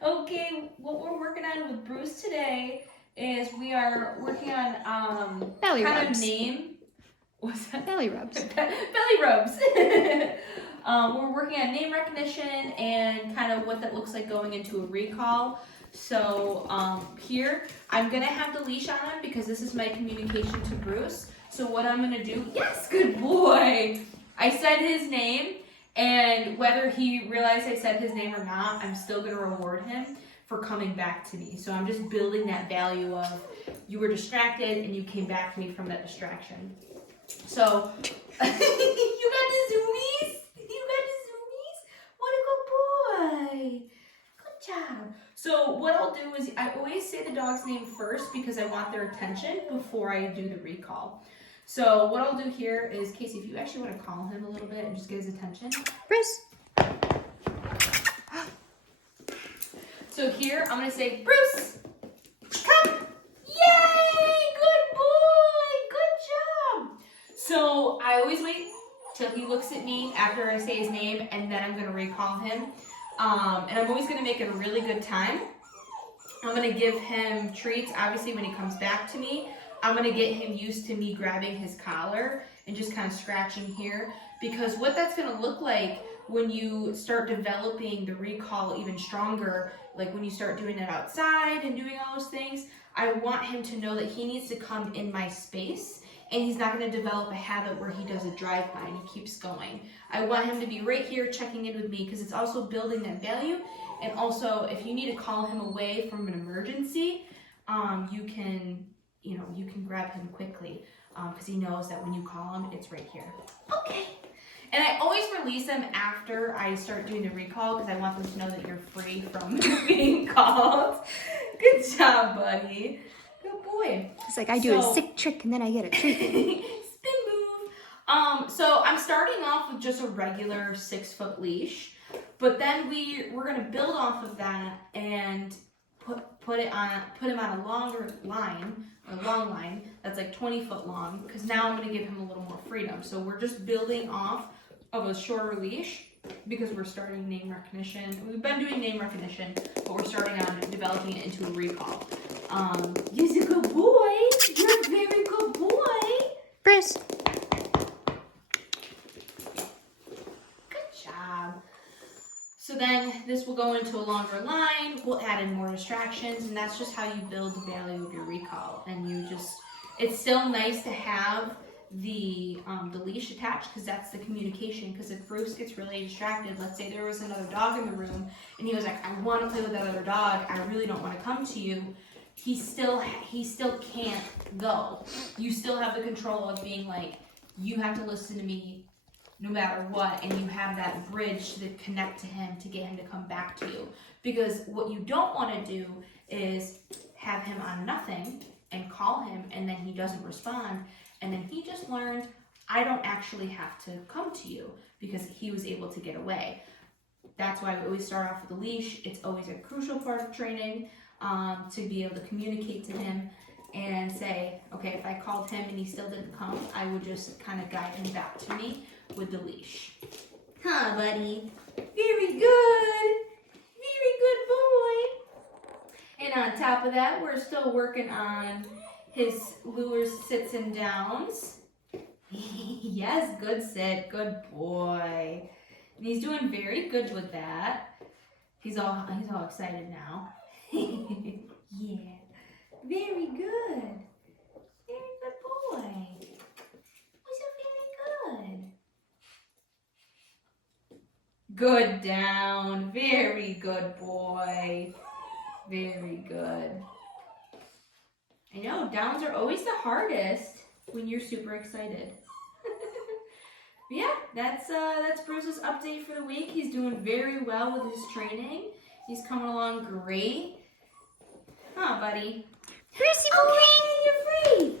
Okay, what we're working on with Bruce today is we are working on Belly kind rubs. of name. What's that? Belly rubs. Belly rubs. We're working on name recognition and kind of what that looks like going into a recall. So here, I'm gonna have the leash on him because this is my communication to Bruce. So what I'm gonna do, yes, good boy. I said his name, and whether he realized I said his name or not, I'm still gonna reward him for coming back to me. So I'm just building that value of you were distracted and you came back to me from that distraction. So you got the zoomies. You got the zoomies. What a good boy. Good job. So what I'll do is I always say the dog's name first because I want their attention before I do the recall. So what I'll do here is, Casey, if you actually want to call him a little bit and just get his attention. Bruce. So here I'm going to say, Bruce, come. Yay, good boy, good job. So I always wait till he looks at me after I say his name, and then I'm going to recall him. And I'm always going to make it a really good time. I'm going to give him treats, obviously, when he comes back to me. I'm going to get him used to me grabbing his collar and just kind of scratching here. Because what that's going to look like when you start developing the recall even stronger, like when you start doing it outside and doing all those things, I want him to know that he needs to come in my space, and he's not going to develop a habit where he does a drive-by and he keeps going. I want him to be right here checking in with me because it's also building that value. And also, if you need to call him away from an emergency, you can grab him quickly because he knows that when you call him, it's right here. Okay. And I always release them after I start doing the recall because I want them to know that you're free from being called. Good job, buddy. Good boy. It's like I do a sick trick and then I get a treat. Spin move. So I'm starting off with just a regular 6-foot leash, but then we're gonna build off of that and put him on a longer line, a long line that's like 20-foot long, because now I'm gonna give him a little more freedom. So we're just building off of a shorter leash because we're starting name recognition. We've been doing name recognition, but we're starting on developing it into a recall. You're a good boy. You're a very good boy. Bruce. Good job. So then this will go into a longer line. We'll add in more distractions, and that's just how you build the value of your recall. And it's still nice to have the leash attached because that's the communication. Because if Bruce gets really distracted, let's say there was another dog in the room, and he was like, I want to play with that other dog. I really don't want to come to you. He still can't go. You still have the control of being like, you have to listen to me no matter what, and you have that bridge to connect to him to get him to come back to you. Because what you don't want to do is have him on nothing and call him, and then he doesn't respond, and then he just learned, I don't actually have to come to you because he was able to get away. That's why we always start off with a leash. It's always a crucial part of training, to be able to communicate to him and say, okay, if I called him and he still didn't come, I would just kind of guide him back to me with the leash. Huh, buddy? Very good. Very good boy. And on top of that, we're still working on his lures, sits, and downs. Yes, good sit. Good boy. And he's doing very good with that. He's all excited now. Yeah. Very good. Very good boy. He's a very good. Good down. Very good boy. Very good. I know, downs are always the hardest when you're super excited. Yeah, that's Bruce's update for the week. He's doing very well with his training. He's coming along great. Huh, buddy? Brucey Okay, boy. you're free.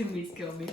Zoomies kill me.